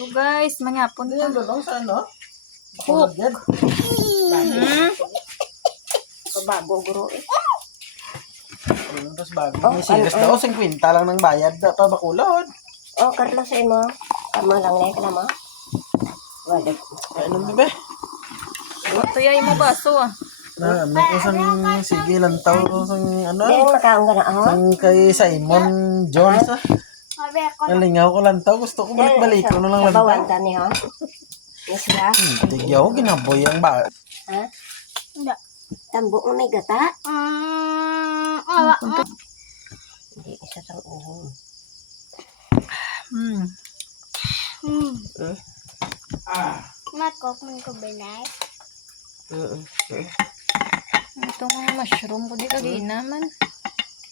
So guys, manyapon Ano yan, ta. Lulong? Sa ano? Cook. Yan. Bago guro eh. Tapos bago. May silas daw. 50 lang ng bayad. Pa bakulod. Oh, Carlos, ay mo. Tama lang na ka na mo. Wala. Kainom di ba? Tuyay mo baso ah. Na, may isang sige lantaw. Isang ano? Dahil makaang ka na ako. Isang kay Simon Jones ah. Nalingaw ko lantaw. Gusto ko balik-balik ko na lang lantaw. Sa lantaw. bawan ni ha? Yes ba? Tigyaw, ginaboy ang ba. Ha? Hindi. Tambo mo may gata? Hindi, isa tang uhong. Makok man ko binay. Ito mga mushroom ko di kagina man.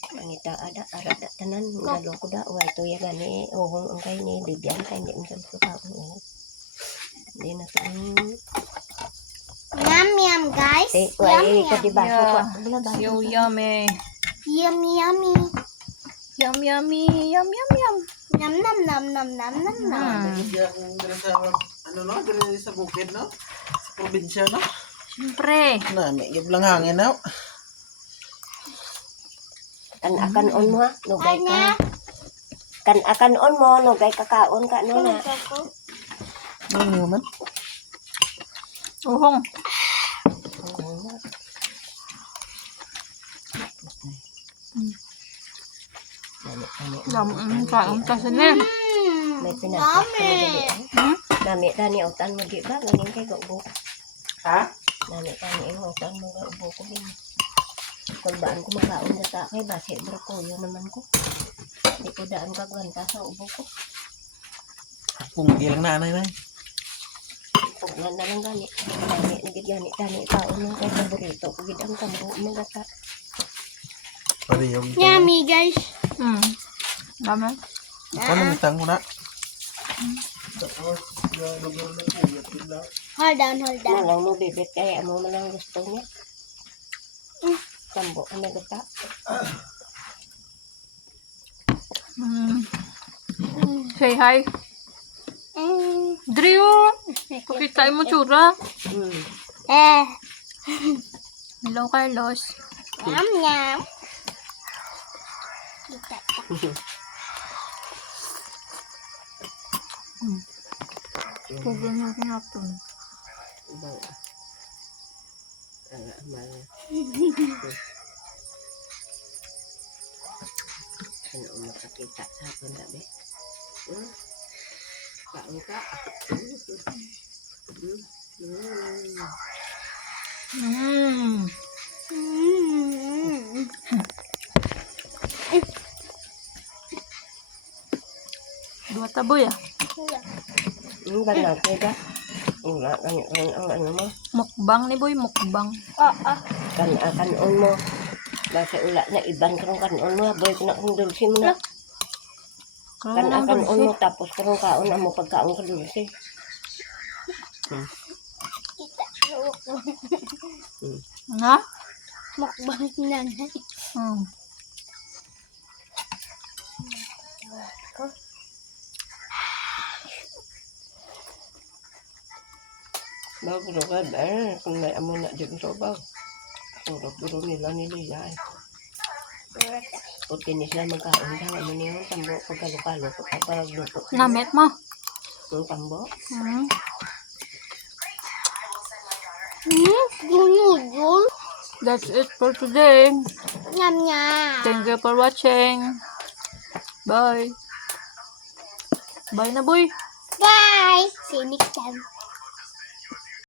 Manita ada arada tanan ngalo ko da way to ya gani uhong ang kay ni bigyan kay hindi mo sa kaon uhong. Hindi na tan. Yum yum guys. Eh, Yum way ka di yum. baso ko. Bala ba? So yummy. Yum yummy. Yum yummy. Yum yum yum. Nam nam nam nam nam nam nam. Ano no? Dili sa bukid no? Sa probinsya no? Siyempre. Na, may giblang hangin na. Kan akan on mo ha, nugay ka. Kan akan on mo, nugay ka kaon ka no na. Ano naman? Uhong. Kaon ta sini. May pinapak ka na dali. Nami tani utan mo di ba? Galing kay gobok. Ha? Nami tani utan mo gobok ko din. Kulbaan ko makaon na ta kay base brokolyo naman ko. Di ko daan kaganta sa ubo ko. Punggil na nanay. Pugnan na lang gani. Nami nagigani tani taon ng kay paborito ko gid ang kambo magata. Pariyong. Yummy guys. Dami. Ano mitang ko na? Hold on, hold on. Nalang mo bibit kay amo man ang gusto niya. Kambo ang nagata. Say hi. Drew. Pakita mo tsura. Hello Carlos. Yum yum. Kubo na kinapon. Ano makakita sa hapon dabi? Kaon ka. Dua taboy ah. Banal ko ka. Wala ang ano mo. Mukbang ni boy, mukbang. Kan akan on mo. Basta ula na iban karong kanon mo. Boy ko na kung dulce mo na. Kan akan on mo tapos karong kaon amo pagkaon ka dulce. Nga? Mukbang nanay. Bago ka kung may amo na dyan sa baw. Puro nila nila ay. Kung tinis na magkaon daw, ano niyo, tambo, pagkalukalo, pagluto. Namit mo? Yung tambo. Gunudul. That's it for today. Yum yum. Thank you for watching. Bye. Bye na boy. Bye. See you next time.